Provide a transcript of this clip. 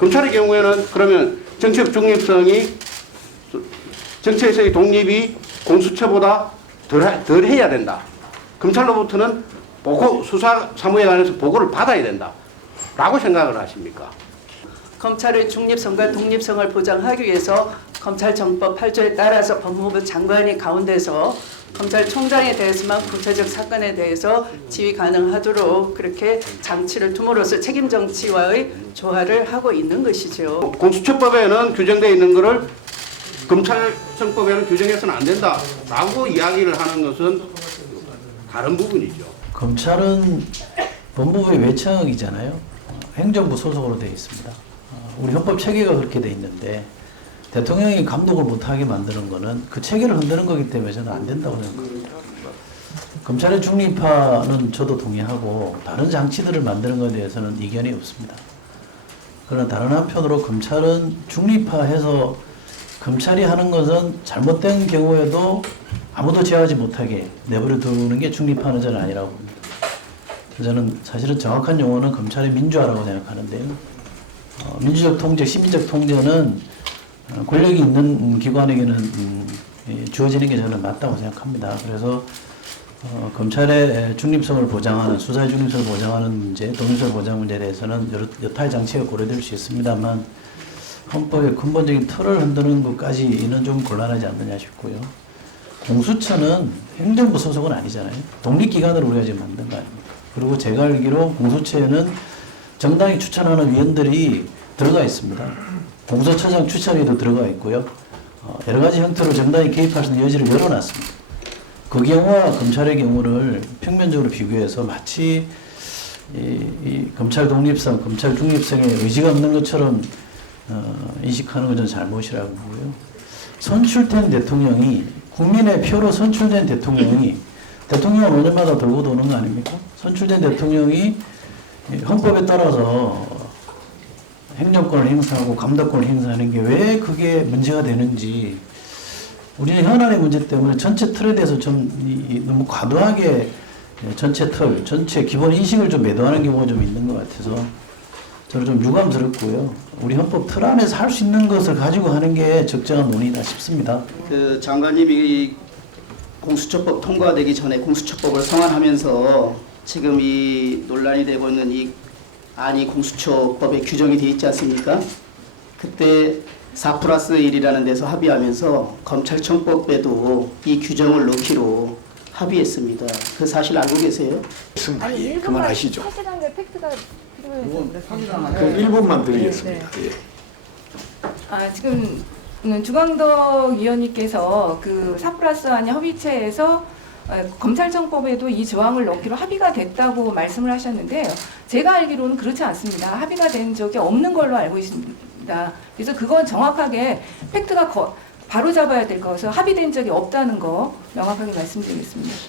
검찰의 경우에는 그러면 정치적 중립성이 정치에서의 독립이 공수처보다 덜 해야 된다. 검찰로부터는 보고 수사 사무에 관해서 보고를 받아야 된다. 라고 생각을 하십니까? 검찰의 중립성과 독립성을 보장하기 위해서 검찰정법 8조에 따라서 법무부 장관이 가운데서 검찰총장에 대해서만 구체적 사건에 대해서 지휘 가능하도록 그렇게 장치를 둠으로써 책임 정치와의 조화를 하고 있는 것이죠. 공수처법에는 규정되어 있는 것을 검찰청법에는 규정해서는 안 된다라고 이야기를 하는 것은 다른 부분이죠. 검찰은 법무부의 외청이잖아요. 행정부 소속으로 되어 있습니다. 우리 헌법 체계가 그렇게 되어 있는데 대통령이 감독을 못하게 만드는 거는 그 체계를 흔드는 거기 때문에 저는 안 된다고 생각합니다. 검찰의 중립화는 저도 동의하고 다른 장치들을 만드는 것에 대해서는 이견이 없습니다. 그러나 다른 한편으로 검찰은 중립화해서 검찰이 하는 것은 잘못된 경우에도 아무도 제어하지 못하게 내버려 두는 게 중립화는 저는 아니라고 봅니다. 저는 사실은 정확한 용어는 검찰의 민주화라고 생각하는데요. 민주적 통제, 시민적 통제는 권력이 있는 기관에게는 주어지는 게 저는 맞다고 생각합니다. 그래서 검찰의 중립성을 보장하는, 수사의 중립성을 보장하는 문제, 독립성을 보장 문제에 대해서는 여타의 장치가 고려될 수 있습니다만 헌법의 근본적인 틀을 흔드는 것까지는 좀 곤란하지 않느냐 싶고요. 공수처는 행정부 소속은 아니잖아요. 독립기관으로 우리가 지금 만든 거 아닙니까? 그리고 제가 알기로 공수처에는 정당이 추천하는 위원들이 들어가 있습니다. 공수처장 추천위도 들어가 있고요. 여러 가지 형태로 정당이 개입할 수 있는 여지를 열어놨습니다. 그 경우와 검찰의 경우를 평면적으로 비교해서 마치 이 검찰 독립성, 검찰 중립성에 의지가 없는 것처럼 인식하는 건 저는 잘못이라고 보고요. 선출된 대통령이 국민의 표로 선출된 대통령은 5년마다 돌고 도는 거 아닙니까? 선출된 대통령이 헌법에 따라서 행정권을 행사하고 감독권을 행사하는 게 왜 그게 문제가 되는지 우리는 현안의 문제 때문에 전체 틀에 대해서 좀 너무 과도하게 전체 틀, 전체 기본 인식을 좀 매도하는 경우가 좀 있는 것 같아서 저는 좀 유감스럽고요. 우리 헌법 틀 안에서 할 수 있는 것을 가지고 하는 게 적정한 논의다 싶습니다. 그 장관님이 공수처법 통과되기 전에 공수처법을 성안하면서 지금 이 논란이 되고 있는 이 안이 공수처법에 규정이 되어 있지 않습니까? 그때 4+1이라는 데서 합의하면서 검찰청법에도 이 규정을 넣기로 합의했습니다. 그 사실 알고 계세요? 아니, 그만하시죠. 사실관계 팩트가 필요해서 그 1분만 드리겠습니다. 네. 예. 지금 주광덕 위원님께서 그 4+1 협의체에서 검찰청법에도 이 조항을 넣기로 합의가 됐다고 말씀을 하셨는데 제가 알기로는 그렇지 않습니다. 합의가 된 적이 없는 걸로 알고 있습니다. 그래서 그건 정확하게 팩트가 바로 잡아야 될 것을 합의된 적이 없다는 거 명확하게 말씀드리겠습니다.